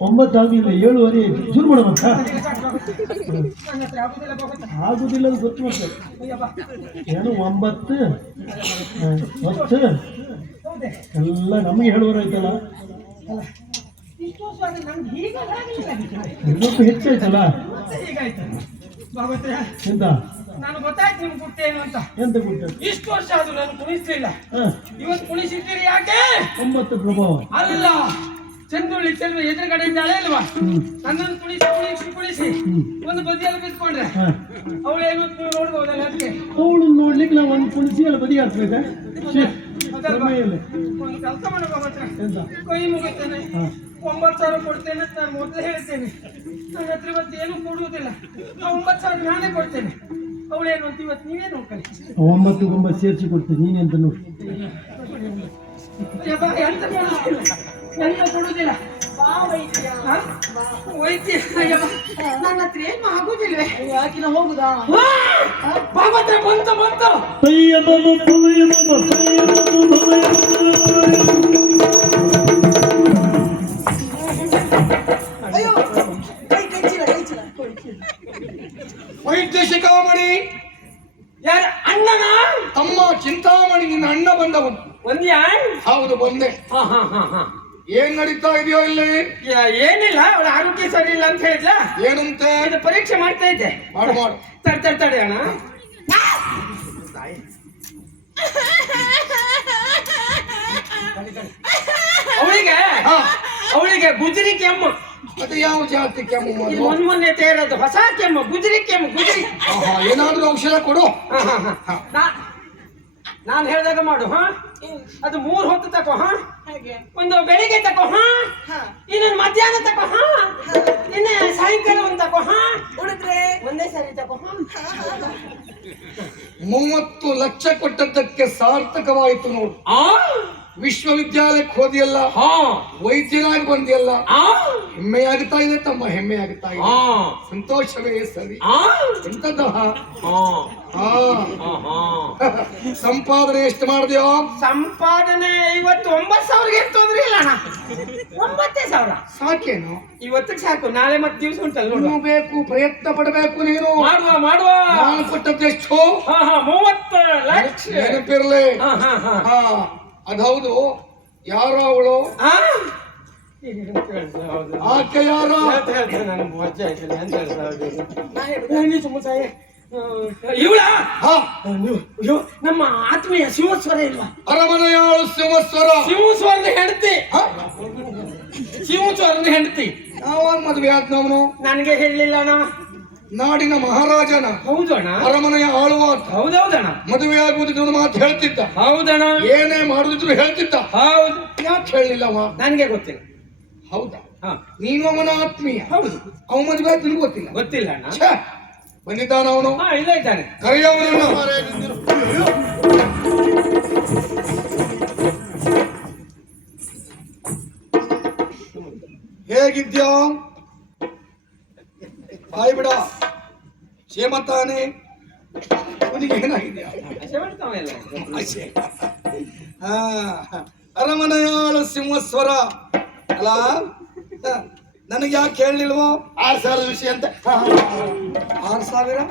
9 7:30 ಶುರು ಮಾಡಬೇಕ ಆಗುದಿಲ್ಲ ಗೊತ್ತು ಮತ್ತೆ ಏನು 9 10 ಎಲ್ಲ ನಮಗೆ ಹೇಳುವರಾಯ್ತಲ್ಲ ಇವತ್ತು ಹೆಚ್ಚಾಯ್ತಲ್ಲ ಎಂತ ನಾನು ಗೊತ್ತಾಯ್ತು ನಿಮ್ಗೆ ಗುಟ್ಟೇನು ಅಂತ. ಎಂತ ಗುಟ್ಟೆ? ಇಷ್ಟು ವರ್ಷ ಆದ್ರೂ ನಾನು ಕುಣಿಸ್ಲಿಲ್ಲ, ಇವತ್ತು ಕುಣಿಸಿದ್ದೀರಿ ಯಾಕೆ? 9 ಪ್ರಭಾವ ಅಲ್ಲ, ಚಂದುಳ್ಳಿ ಚೆಲ್ವ ಎದುರುಗಡೆ ಇದ್ದಾಳೆ ಅಲ್ವಾ, ನನ್ನನ್ನು ಕುಣಿಸಿ ಕುಣಿಸಿ ಕುಣಿಸಿ ಒಂದು ಬದಿಯಲ್ಲಿ ಬಿದ್ಕೊಂಡ್ರೆ ಅವಳೇನು ನೋಡ್ಬೋದಲ್ಲ, ಅದಕ್ಕೆ ಅವಳು ನೋಡ್ಲಿಕ್ಕೆ ನಾವು ಒಂದು ಕುಣಿಸಿ ಅಲ್ಲಿ ಬದಿ ಹಾಕ್ಬೇಕ. ಒಂದು ಕೆಲಸ ಮಾಡಬೇಕು, ಕೈ ಮುಗಿತೇನೆ, 9,000 ಕೊಡ್ತೇನೆ ಅಂತ ನಾನು ಮೊದಲು ಹೇಳ್ತೇನೆ. ನನ್ನ ಹತ್ರ ಇವತ್ತು ಏನು ಕೊಡುವುದಿಲ್ಲ, 9,000 ನಾನೇ ಕೊಡ್ತೇನೆ. ಅವಳೇನು ಅಂತ ಇವತ್ತು ನೀವೇ ನೋಡ್ಕೊಳ್ಳಿ. 9 ಸೇರಿಸಿ ಕೊಡ್ತೇನೆ, ನೀನೆಂತ ನೋಡಿ ಎಂತ ಕೊಡುವುದಿಲ್ಲ. ವೈದ್ಯ ನನ್ನ ಹತ್ರ ಏನು ಆಗುದಿಲ್ವೇ? ಯಾಕಿನ ಹೋಗುದಾ? ಭಾಗವತ ಬಂತು ಬಂತು. ವೈದ್ಯ ಶಿಖಾಮಣಿ ಯಾರ ಅಣ್ಣನ ತಮ್ಮ ಚಿಂತಾಮಣಿ, ನಿನ್ನ ಅಣ್ಣ ಬಂದವನು. ಒಂದ್ಯಾ? ಹೌದು ಬಂದೆ. ಏನ್ ನಡೀತಾ ಇದೆಯೋ ಇಲ್ಲಿ? ಏನಿಲ್ಲ, ಅವಳ ಆರೋಗ್ಯ ಸರಿ ಇಲ್ಲ ಅಂತ ಹೇಳಿದ್ಲ. ಏನಂತೆ? ಇದು ಪರೀಕ್ಷೆ ಮಾಡ್ತಾ ಇದ್ದೆ. ಮಾಡು ಮಾಡು. ತಡೆ ಅಣ್ಣ. ಅವಳಿಗೆ ಗುಜರಿ ಕೆಮ್ಮು. ಅದು ಯಾವ ಜಾತಿ ಕೆಮ್ಮು? ಮೊನ್ನೆ ತೇರದು ಹೊಸ ಕೆಮ್ಮು, ಗುಜರಿ ಕೆಮ್ಮು. ಗುಜರಿ ಏನಾದ್ರೂ ಔಷಧ ಕೊಡು. ನಾನು ಹೇಳ್ದಾಗ ಮಾಡು. ಅದು 3 ಹೊತ್ತು ತಕೋ. ಒಂದು ಬೆಳಿಗ್ಗೆ ತಕೋ, ಇನ್ನೊಂದು ಮಧ್ಯಾಹ್ನ ತಕೋ, ಇನ್ನ ಸಾಯಂಕಾಲ ಒಂದು ತಕೋ, ಉಳಿದ್ರೆ ಒಂದೇ ಸರಿ ತಕೋ. 30 ಲಕ್ಷ ಕೊಟ್ಟದ್ದಕ್ಕೆ ಸಾರ್ಥಕವಾಯಿತು ನೋಡು. ವಿಶ್ವವಿದ್ಯಾಲಯಕ್ಕೆ ಹೋದಿಯಲ್ಲ, ವೈದ್ಯನಾಗಿ ಬಂದಿಯಲ್ಲ, ಹೆಮ್ಮೆ ಆಗ್ತಾ ಇದೆ ತಮ್ಮ, ಹೆಮ್ಮೆ ಆಗ್ತಾ ಇದೆ. ಸಂತೋಷವೇ ಸರಿ. ಎಂತದ ಸಂಪಾದನೆ ಎಷ್ಟು ಮಾಡಿದ್ಯೋ? ಸಂಪಾದನೆ ಇವತ್ತು 9,000 ಏನು ತೊಂದ್ರೆ ಇಲ್ಲ ಅಣ್ಣ. 9,000 ಸಾಕೇನು? ಇವತ್ತಿಗೆ ಸಾಕು, ನಾಳೆ ಮತ್ತೆ ದಿವಸ ಉಂಟಲ್ಲ ನೋಡು. ಬೇಕು, ಪ್ರಯತ್ನ ಪಡಬೇಕು ನೀನು. ಮಾಡುವ ನಾನು ಕೊಟ್ಟದ್ದೆಷ್ಟು? 30 ಲಕ್ಷ. ನೆನಪಿರ್ಲಿ. ಅದೌದು. ಯಾರ ಅವಳು? ಆಕೆ ಯಾರ? ಇವಳ ನಮ್ಮ ಆತ್ಮೀಯ ಶಿವಸ್ವರ ಇಲ್ವಾ? ಅರಮನೆಯಾಳು ಶಿವಸ್ವರದ ಹೆಂಡತಿ. ಶಿವಸ್ವರದ ಹೆಂಡತಿ ಯಾವಾಗ ಮದುವೆ ಆದ್ನವನು? ನನಗೆ ಹೇಳಲಿಲ್ಲ ಅಣ್ಣ. ನಾಡಿನ ಮಹಾರಾಜನ. ಹೌದಣ್ಣ. ಅರಮನೆಯ ಆಳುವ. ಹೌದೌದಣ್ಣ. ಮದುವೆ ಆಗುವುದಕ್ಕೆ ಮಾತು ಹೇಳ್ತಿದ್ದ. ಹೌದಣ್ಣ. ಏನೇ ಮಾಡುದಿದ್ರು ಹೇಳ್ತಿದ್ದ. ಹೌದು. ಯಾಕೆ ಹೇಳಿಲ್ಲವ? ನನಗೆ ಗೊತ್ತಿಲ್ಲ. ಹೌದಾ? ನೀನು ಅವನ ಆತ್ಮೀಯ. ಹೌದು. ಅವ ಮದುವೆ ಆಯ್ತು ನಿನ್ಗೆ ಗೊತ್ತಿಲ್ಲ? ಗೊತ್ತಿಲ್ಲ ಅಣ್ಣ. ಬಂದಿದ್ದಾನ ಅವನು? ಇಲ್ಲ ಇದ್ದಾನೆ. ಕರೆಯವನು. ಹೇಗಿದ್ಯಾ? ಬಾಯ್ ಬಿಡ. ಕ್ಷೇಮ ತಾನೆ? ಅವನಿಗೆ ಏನಾಗಿದೆಯಾ? ಅರಮನೆಯಾಳ ಸಿಂಹಸ್ವರ ಅಲ್ಲ ನನಗೆ ಯಾಕೆ ಹೇಳಲಿಲ್ವೋ? 6,000 ವಿಷಯ ಅಂತ. 6,000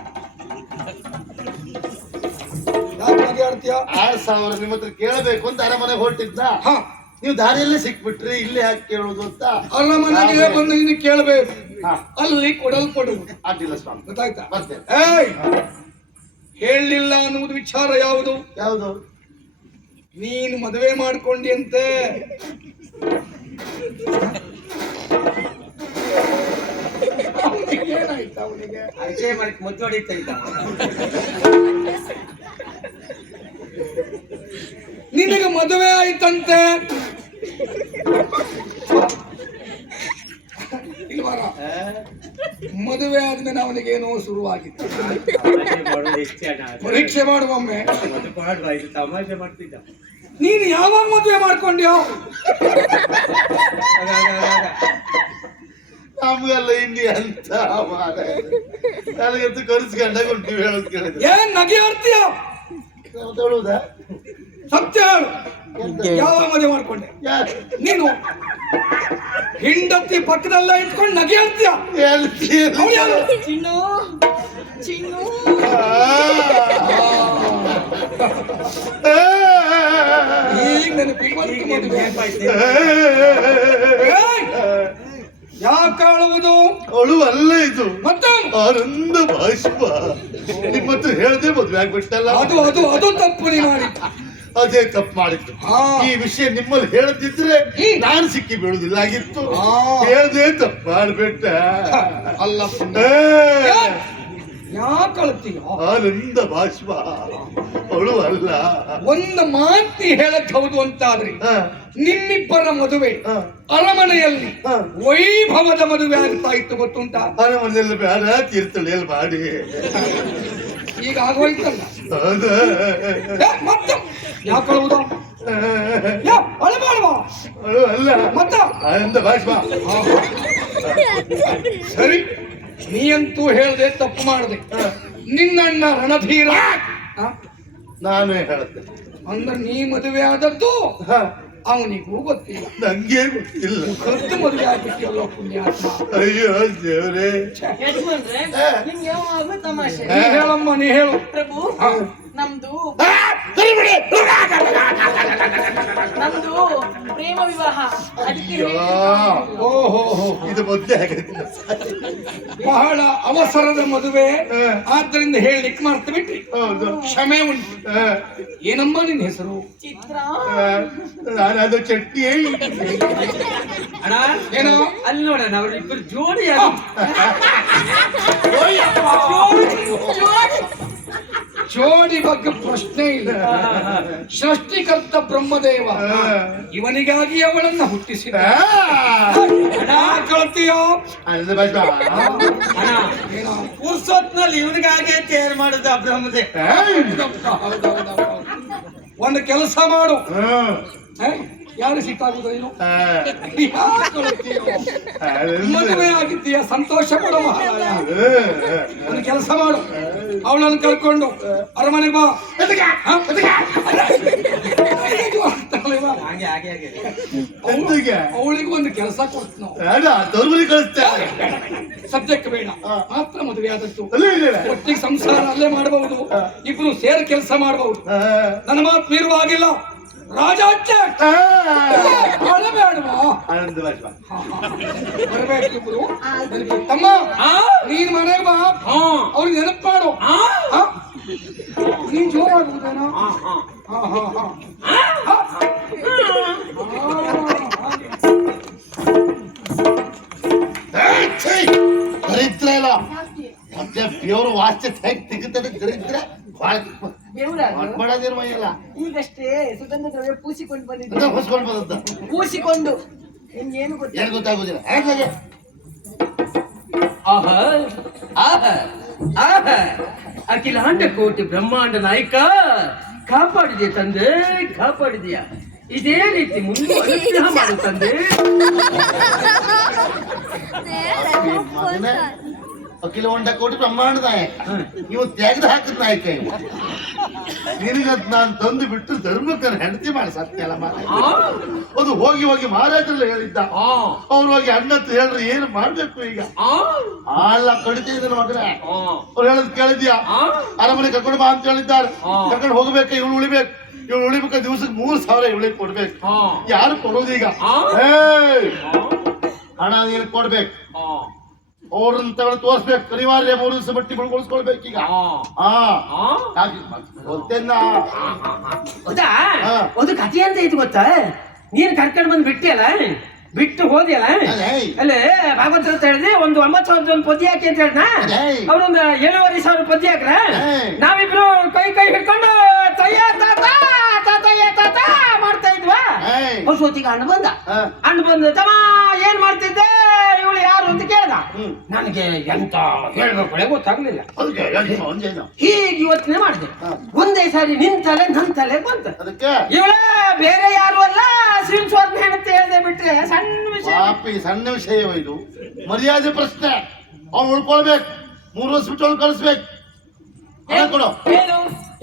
ಯಾಕೆ ನಗೆ ಆಡ್ತೀಯ? 6,000 ನಿಮ್ಮ ಹತ್ರ ಕೇಳಬೇಕು ಅಂತ ಅರಮನೆಗೆ ಹೊರಟಿದ್ದ. ಹಾ, ನೀವು ದಾರಿಯಲ್ಲೇ ಸಿಕ್ಬಿಟ್ರಿ, ಇಲ್ಲೇ ಯಾಕೆ ಕೇಳೋದು ಅಂತ. ಅರಮನೆಗೆ ಬಂದು ನೀನು ಕೇಳಬೇಕು, ಹಾ, ಅಲ್ಲಿ ಕೊಡಲ್ಪಡುವುದು. ಅಡ್ಡಿಲ್ಲ ಸ್ವಾಮಿ. ಗೊತ್ತಾಯ್ತಾ? ಮತ್ತೆ ಏಯ್, ಹೇಳಲಿಲ್ಲ ಅನ್ನುವುದು ವಿಚಾರ ಯಾವುದು? ಯಾವುದು? ನೀನು ಮದುವೆ ಮಾಡ್ಕೊಂಡಿಯಂತೆ. ಏನಾಯ್ತು ಅವನಿಗೆ? ಅಡಿಕೆ ಮಾಡಿ ಮುದ್ದು ಹೊಡಿತಾ ಇದ್ದ. ನಿನಗೆ ಮದುವೆ ಆಯ್ತಂತೆ. ಇಲ್ವಾರ ಮದುವೆ ಆದ್ಮೇಲೆ ಅವನಿಗೇನೋ ಶುರುವಾಗಿತ್ತು. ಪರೀಕ್ಷೆ ಮಾಡುವೊಮ್ಮೆ. ತಮಾಷೆ ಮಾಡ್ತಿದ್ದ. ನೀನು ಯಾವಾಗ ಮದುವೆ ಮಾಡ್ಕೊಂಡ್ಯೋ? ನಮ್ಗೆಲ್ಲ ಇಲ್ಲಿ ಅಂತ ಮಾರಾಯ. ನನಗಂತೂ ಕರ್ಸ್ಕೊಂಡಾಗ ಉಂಟು ಹೇಳೋದು ಕೇಳಿದ್ರೆ ಏನ್ ನಗೆ ಆಡ್ತೀಯ? ತೊಳುವುದಾ? ಸತ್ಯ ಹೇಳು, ಯಾವಾಗ ಮದುವೆ ಮಾಡ್ಕೊಂಡೆ ಯಾರು? ನೀನು? ಹೆಂಡತಿ ಪಕ್ಕದಲ್ಲ ಇಟ್ಕೊಂಡು ನಗೆ ಆಡ್ತೀಯ? ಹೇಳ್ತೀರಿ? ಅವ್ನು ಯಾರು? ಚಿನ್ನು ಚಿನ್ನು ಈಗ ನೆನಪಿಗೆ ಬಂತು ಮದುವೆ. ಏಯ್! ಯಾಕೆ ಅಳುವುದು? ಅವಳು ಅಲ್ಲ ಇದು, ಮತ್ತೆ ಆನಂದ ಬಾಷ್ಪ. ನಿಮ್ಮ ಹತ್ರ ಹೇಳದೆ ಮದುವೆ ಆಗ್ಬಿಟ್ಟಲ್ಲ. ಅದು ಅದು ಅದು ತಪ್ಪು ನೀ ಮಾಡಿದ್ದು. ಅದೇ ತಪ್ಪು ಮಾಡಿದ್ದು. ಹಾ. ಈ ವಿಷಯ ನಿಮ್ಮಲ್ಲಿ ಹೇಳದಿದ್ರೆ ನಾನು ಸಿಕ್ಕಿ ಬೀಳುದಿಲ್ಲ ಆಗಿತ್ತು. ಹಾ. ಹೇಳ್ದೆ ತಪ್ಪು ಮಾಡ್ಬಿಟ್ಟ. ಅಲ್ಲ ಯಾಕೆ ಅಳ್ತೀಯ? ಆನಂದ ಬಾಷ್ಪ ಅವಳು ಅಲ್ಲ. ಒಂದು ಮಾತಿ ಹೇಳಕ್ ಹೌದು ಅಂತಾದ್ರೆ ಹ, ನಿಮ್ಮಿಬ್ಬರ ಮದುವೆ ಹ, ಅರಮನೆಯಲ್ಲಿ ಹ. ವೈಭವದ ಮದುವೆ ಆಗ್ತಾ ಇತ್ತು, ಗೊತ್ತುಂಟಾ? ಅರಮನೆಯಲ್ಲಿ ಬೇಡ, ತೀರ್ಥಳಿಯಲ್ಲಿ ಮಾಡಿ. ಈಗ ಆಗೋಯ್ತಲ್ಲ. ಹೌದಾ? ಮತ್ತೆ ಯಾಕೆ ಅಳುವುದು? ಅಳಬಾಡುವ ಅವಳು ಅಲ್ಲ, ಮತ್ತ ಆನಂದ ಬಾಷ್ಪ. ಸರಿ, ನೀಯಂತೂ ಹೇಳ್ದೆ ತಪ್ಪು ಮಾಡಿದೆ. ನಿನ್ನಣ್ಣ ರಣಧೀರ ನಾನೇ ಹೇಳುತ್ತೆ. ಅಂದ್ರೆ ನೀ ಮದುವೆ ಆದದ್ದು ಹ, ಅವನಿಗೂ ಗೊತ್ತಿಲ್ಲ. ನಂಗೆ ಗೊತ್ತಿಲ್ಲ. ಕದ್ದು ಮದುವೆ ಆಗ್ಬಿಟ್ಟಿಯಲ್ಲ ಪುಣ್ಯಾತ್ಮ. ಅಯ್ಯೋ ದೇವ್ರೇ. ಯಜಮಾನ್ರೆ ನಿಮ್ಗೆ ಯಾವಾಗ್ಲೂ ತಮಾಷೆ. ನೀ ಹೇಳಮ್ಮ, ನೀ ಹೇಳು. ಪ್ರಭು ನಮ್ದು ಪ್ರೇಮ ವಿವಾಹ, ಅದಕ್ಕೆ ಓಹೋ, ಇದು ಮೊದ್ಲೇ ಆಗೈತಿಲ್ಲ. ಬಹಳ ಅವಸರದ ಮದುವೆ, ಆದ್ದರಿಂದ ಹೇಳಲಿಕ್ಕೆ ಮರ್ತು ಬಿಟ್ರಿ. ಹೌದು. ಕ್ಷಮೆ ಉಂಟು. ಏನಮ್ಮ ನಿನ್ನ ಹೆಸರು? ಚಿತ್ರ ನಾನದು ಚಟ್ನಿ. ಅಣ್ಣ ಏನೋ ಅಲ್ಲಿ ನೋಡೋಣ, ಅವರಿಬ್ಬರು ಜೋಡಿ ಜೋಡಿ ಬಗ್ಗೆ ಪ್ರಶ್ನೆ ಇಲ್ಲ. ಸೃಷ್ಟಿಕರ್ತ ಬ್ರಹ್ಮದೇವ ಇವನಿಗಾಗಿ ಅವಳನ್ನ ಹುಟ್ಟಿಸಿದ. ಕಳ್ತೀಯೋ? ಆನಂದ ಬಾಷ್ಪ. ಅಣ್ಣ ಏನೋ ಪುರ್ಸೊತ್ನಲ್ಲಿ ಇವನಿಗಾಗೆ ತಯಾರು ಮಾಡುದು ಬ್ರಹ್ಮದೇ. ಒಂದು ಕೆಲಸ ಮಾಡು. ಹ್ಮ್. ಯಾರು ಸಿಟ್ಟಾಗುದು ನೀನು? ಆ, ಯಾಕೆ ಅಳ್ತೀಯೋ? ಆನಂದ. ಮದುವೆ ಆಗಿದ್ದೀಯ, ಸಂತೋಷ ಪಡುವ. ಹ, ಒಂದು ಕೆಲಸ ಮಾಡು, ಅವಳನ್ನು ಕರ್ಕೊಂಡು ಅರಮನೆಗೆ ಬಾ. ಹಾ? ಹಾಗೆ ಹಾಗೆ ಹಾಗೆ ಎಂತಕ್ಕೆ? ಅವಳಿಗೆ ಒಂದು ಕೆಲಸ ಕೊಡ್ತು ನಾವು. ಬೇಡ, ತೋರ್ಬರಿ ಕಳಿಸ್ತೇನೆ. ಸದ್ಯಕ್ಕೆ ಬೇಡ, ಮಾತ್ರ ಮದುವೆ ಆದದ್ದು. ಅಲ್ಲೇ ಇದೆ. ಒಟ್ಟಿಗೆ ಸಂಸಾರ ಅಲ್ಲೇ ಮಾಡಬಹುದು, ಇಬ್ರು ಸೇರಿ ಕೆಲಸ ಮಾಡಬಹುದು. ನನ್ನ ಮಾತು ಮೀರುವಾಗಿಲ್ಲ. ರಾಜಾಜ್ಞೆ ಅಳಬೇಡವಾ? ಆನಂದ ಬಾಷ್ಪ. ಬರ್ಬೇಕಿಬ್ರು. ತಮ್ಮ ನೀನ್ ಮನೆಗೆ ಬಾ, ಅವ್ರಿಗೆ ನೆನಪು ಮಾಡು. ಹಾ? ನೀನ್ ಜೋರಾಗುವುದೇನೋ? ದರಿದ್ರ ಇಲ್ಲ ಮತ್ತೆ ಪ್ಯೂರ್ ವಾಸ್ತೆ ತೆಗಿತದೆ. ದರಿದ್ರ ಮಾಡೋದಿರ್ಮೈಯಲ್ಲ ಈಗಷ್ಟೇ ಸುಗಂಧ ದ್ರವ್ಯ ಪೂಸಿಕೊಂಡು ಅಂತ ಬಂದಿದ್ದೆ. ಹೊಸ್ಕೊಂಡು ಬಂದದ್ದ. ಪೂಸಿಕೊಂಡು ನಿಮ್ಗೇನು ಗೊತ್ತಿಲ್ಲ. ಏನು ಗೊತ್ತಾಗುದಿಲ್ಲ. ಹೇಗೆ? ಆಹಾ ಆಹಾ ಆಹಾ ಅಖಿಲಾಂಡ ಕೋಟಿ ಬ್ರಹ್ಮಾಂಡ ನಾಯಕ, ಕಾಪಾಡಿದೆ ತಂದೆ, ಕಾಪಾಡಿದೆಯಾ. ಇದೇ ರೀತಿ ಮುಂದೆ ಅನುಗ್ರಹ ಮಾಡು ತಂದೆ. ಮಗನೇ, ಅಖಿಲ ಒಂಡ ಕೋಟಿ ಬ್ರಹ್ಮಾಂಡ ನಾಯಕ. ಇವು ತೆಗೆದು ಹಾಕಿದ ನಾಯಕ ಇವು. ನಿನಗದ್ ನಾನ್ ತಂದು ಬಿಟ್ಟು ಧರ್ಮಕ್ಕನ ಹೆಂಡತಿ ಮಾಡಿ ಸತ್ಯಲ್ಲ ಮಾರ ಅದು ಹೋಗಿ ಹೋಗಿ ಮಹಾರಾಜರೆಲ್ಲ ಹೇಳಿದ್ದ ಅವ್ರು ಹೋಗಿ ಅಣ್ಣತ್ ಹೇಳ್ರಿ ಏನ್ ಮಾಡ್ಬೇಕು ಈಗ ಆಳ ಕಡಿತಿದ್ದ ಮಗನ ಅವ್ರು ಹೇಳದ್ ಕೇಳಿದ್ಯಾ ಅರಮನೆ ಕರ್ಕೊಂಡು ಬಾ ಅಂತ ಹೇಳಿದ್ದಾರೆ ಕರ್ಕೊಂಡು ಹೋಗ್ಬೇಕು ಇವಳು ಉಳಿಬೇಕು ಇವಳು ಉಳಿಬೇಕು ದಿವಸಕ್ಕೆ 3,000 ಇವಳಿಗೆ ಕೊಡ್ಬೇಕು ಯಾರು ಕೊಡೋದೀಗ ಹಣ ನೀನು ಕೊಡ್ಬೇಕು ಅವ್ರನ್ನ ತಗೊಂಡು ತೋರ್ಸ್ಬೇಕು ಅನಿವಾರ್ಯ 3 ದಿವಸ ಬಟ್ಟಿ ಬಳ್ಕೊಳ್ಸ್ಕೊಳ್ಬೇಕೀಗ ಗೊತ್ತೇನ ಹೌದಾ ಒಂದು ಕಥೆ ಅಂತ ಇದು ಗೊತ್ತಾ ನೀನ್ ಕರ್ಕೊಂಡು ಬಂದು ಬಿಟ್ಟಿಯಲ್ಲ ಬಿಟ್ಟು ಹೋದಿಯಲ್ಲ ಅಲ್ಲೇ ಭಾಗವತ ಅಂತ ಹೇಳಿದ್ರೆ ಒಂದು 9,000 ಒಂದು ಪದ್ಯ ಹಾಕಿ ಅಂತ ಹೇಳ್ದ ಅವ್ರೊಂದು 7,500 ಪದ್ಯ ಹಾಕ್ರ ನಾವಿಬ್ರು ಕೈ ಹಿಡ್ಕೊಂಡು ತಯ್ಯ ತಾತ ತಾತಯ್ಯ ತಾತ ಮಾಡ್ತಾ ಇದ್ವಾ ಹೊಸೊತ್ತಿಗೆ ಅಣ್ಣ ಬಂದ ತಮ್ಮ ಏನ್ ಮಾಡ್ತಿದ್ದೆ ಇವಳು ಯಾರು ಅಂತ ಕೇಳ್ದ ನನಗೆ ಎಂತ ಹೇಳ್ಬೇಕು ಗೊತ್ತಾಗ್ಲಿಲ್ಲ ಹೀಗೆ ಯೋಚನೆ ಮಾಡಿದೆ ಒಂದೇ ಸಾರಿ ನಿಂತಲೆ ನನ್ ತಲೆ ಬಂತ ಇವಳ ಬೇರೆ ಯಾರು ಅಲ್ಲ ಶ್ರೀಸ್ವರ್ಣ ಹೆಣತೆ ಹೇಳ್ದೆ ಬಿಟ್ರೆ ಸಣ್ಣ ವಿಷಯ ಇದು ಮರ್ಯಾದೆ ಪ್ರಶ್ನೆ ಅವ್ನು ಉಳ್ಕೊಳ್ಬೇಕು 3 ವರ್ಷ ಬಿಟ್ಟು ಅವ್ನು ಕಳಿಸ್ಬೇಕು ಕೊಡು ಏನು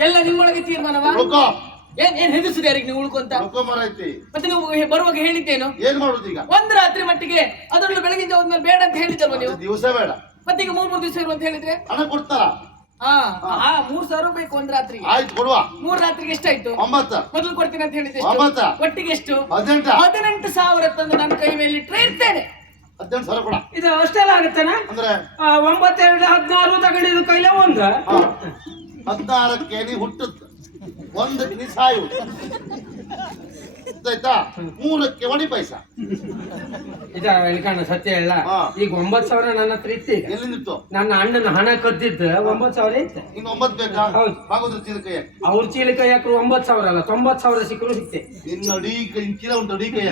ಎಲ್ಲ ನಿಮ್ಮೊಳಗೆ ತೀರ್ಮಾನವಾ ಉಳ್ಕೋ ಏನ್ ಹೆದರ್ಸಿದೆ ಯಾರಿಗೆ ನೀವು ಉಳ್ಕೊಂತ ಉಳ್ಕೊಂಬರೈತಿ ಮತ್ತೆ ನೀವು ಬರುವಾಗ ಹೇಳಿದ್ದೇನು ಏನ್ ಮಾಡುದು ಈಗ ಒಂದು ರಾತ್ರಿ ಮಟ್ಟಿಗೆ ಅದನ್ನು ಬೆಳಗಿನ ಹೋದ್ಮೇಲೆ ಬೇಡ ಅಂತ ಹೇಳಿದಲ್ವ ನೀವು ದಿವಸ ಬೇಡ ಮತ್ತೆ ಈಗ 3 ದಿವಸ ಇರು ಅಂತ ಹೇಳಿದ್ರೆ ಹಣ ಕೊಡ್ತಾರ 3,000 ಬೇಕು ಒಂದ್ ರಾತ್ರಿಗೆ ಆಯ್ತು ಕೊಡುವ 3 ರಾತ್ರಿಗೆ ಎಷ್ಟಾಯ್ತು 9 ಮೊದಲು ಕೊಡ್ತೀನಿ ಅಂತ ಹೇಳಿದ್ರೆ 9 ಒಟ್ಟಿಗೆ ಎಷ್ಟು 18 ತಂದು ನನ್ನ ಕೈ ಮೇಲೆ ಇಟ್ಟರೆ ಇರ್ತೇನೆ 18,000 ಕೊಡ ಇದು ಅಷ್ಟೆಲ್ಲ ಆಗುತ್ತಾನ ಅಂದ್ರೆ 9, 2, 16 ತಗೊಂಡಿದ್ದು ಕೈಲ ಒಂದು 16ಕ್ಕೆ ನೀ ಹುಟ್ಟುತ್ತ 1ಕ್ಕೆ ನೀ ಸಾಯು ಆಯ್ತಾ 3ಕ್ಕೆ 1 ಪೈಸಾ ಇದ ಇಳ್ಕಣ್ಣ ಸತ್ಯ ಹೇಳ ಈಗ 9,000 ನನ್ನ ಹತ್ರ ಇತ್ತು ಈಗ ಎಲ್ಲಿಂದಿತ್ತು ನನ್ನ ಅಣ್ಣನ ಹಣ ಕದ್ದಿದ್ದು 9,000 ಇತ್ತು ಇನ್ನು 9 ಬೇಕಾ ಹೌದು ಆಗೋದ್ರ ಚೀಲಕ್ಕೆ ಅವ್ರ ಚೀಲಕ್ಕೆ ಯಾಕ್ರು 9,000 ಅಲ್ಲ 90,000 ಸಿಕ್ಕರು ಸಿಕ್ತೆ ಇನ್ನು ಅಡಿ ಇಂಚಿನ ಉಂಟು ಅಡಿ ಕೈ